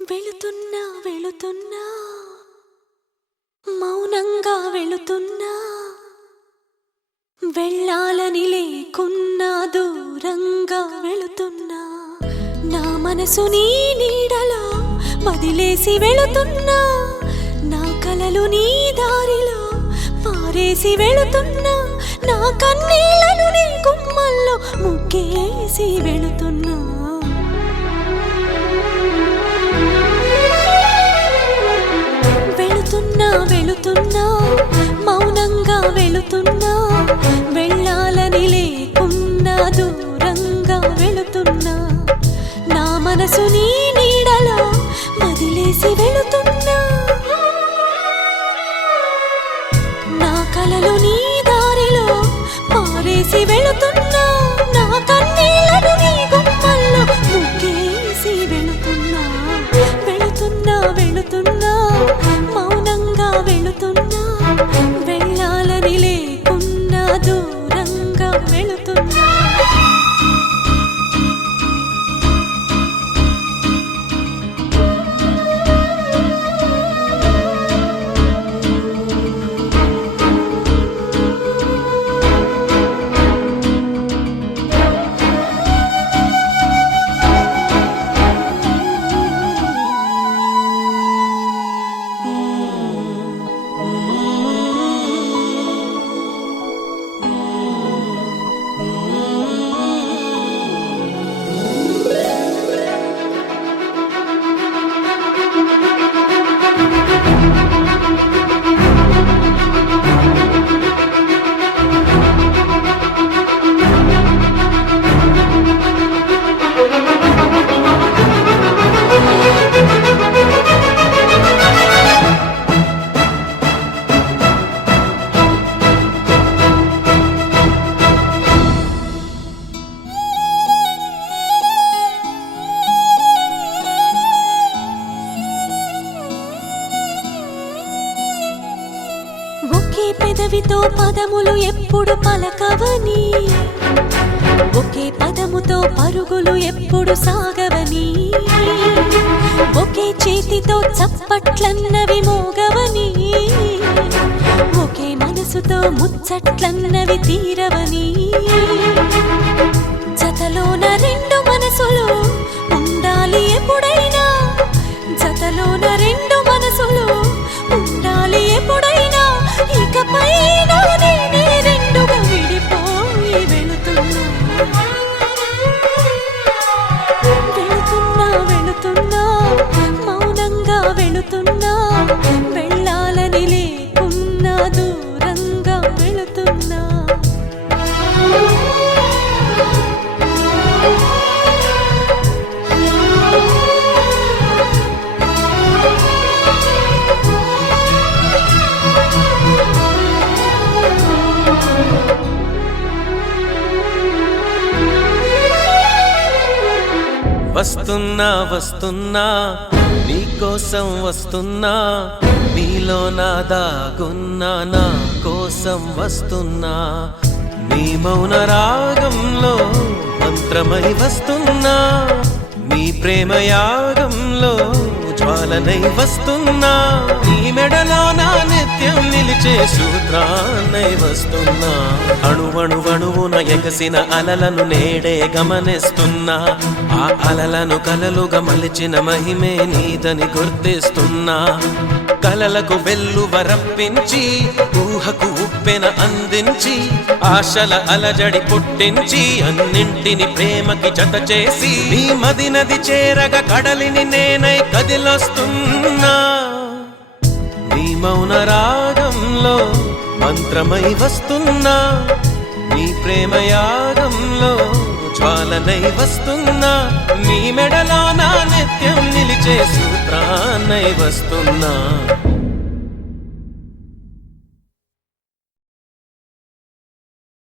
వెళుతున్నా వెళుతున్నా మౌనంగా వెళుతున్నా వెళ్ళాలని లేకున్నా దూరంగా వెళుతున్నా నా మనసు నీ నీడలో వదిలేసి వెళుతున్నా నా కలలు నీ దారిలో పారేసి వెళుతున్నా నా కన్నీళ్లను నీ గుమ్మల్లో ముగ్గేసి వెళుతున్నా వెళుతున్నా మౌనంగా వెళుతున్నా వెళ్ళాలని లేకున్నా దూరంగా వెళుతున్నా నా మనసు నీ నీడలో వదిలేసి వెళుతున్నా నా కలలు నీ దారిలో పారేసి వెళుతున్నా నా కన్నీళ్లను నీ గుమ్మల్లో ముగ్గేసి వెళుతున్నా వెళుతున్నా వెళుతున్నా వెళ్ళాలని లేకున్నా దూరంగా వెళుతున్నా ఒకే పెదవితో పదములు ఎప్పుడు పలకవని ఒకే పదముతో పరుగులు ఎప్పుడు సాగవని ఒకే చేతితో చప్పట్లన్నవి మోగవని ఒకే మనసుతో ముచ్చట్లన్నవి తీరవని జతలోన రెండు మనసులు ఉండాలి ఎప్పుడైనా జతలోన రెండు మనసులు ఉండాలి ఎప్పుడైనా ఇకపై నేనే రెండుగా విడిపోయి వెళుతున్నా మౌనంగా వెళుతున్నా వెళ్ళాలని లేకున్నా దూరంగా వెళుతున్నా వస్తున్నా వస్తున్నా నీకోసం వస్తున్నా నీలో నా దాగున్నా నా కోసం వస్తున్నా నీ మౌన రాగంలో మంత్రమై వస్తున్నా నీ ప్రేమ యాగంలో జ్వాలనై వస్తున్నా నీ మెడలో నా నిత్యం నిలిచే సూత్రాన్నై వస్తున్నా అణువణువణువున ఎగసిన అలలను నేడే గమనిస్తున్నా ఆ అలలను కలలుగా మలిచిన మహిమే నీదని గుర్తిస్తున్నా కలలకు వెల్లువరప్పించి ఊహకు ఉప్పెన అందించి ఆశల అలజడి పుట్టించి అన్నింటిని ప్రేమకి జత చేసి నీ మదినది చేరగ కడలిని నేనై కదిలొస్తున్నా నీ మౌన రాగంలో మంత్రమై వస్తున్నా నీ ప్రేమ యాగంలో జ్వాలనై వస్తున్నా నీ మెడలో నా నిత్యం నిలిచే సూత్రాన్నై వస్తున్నా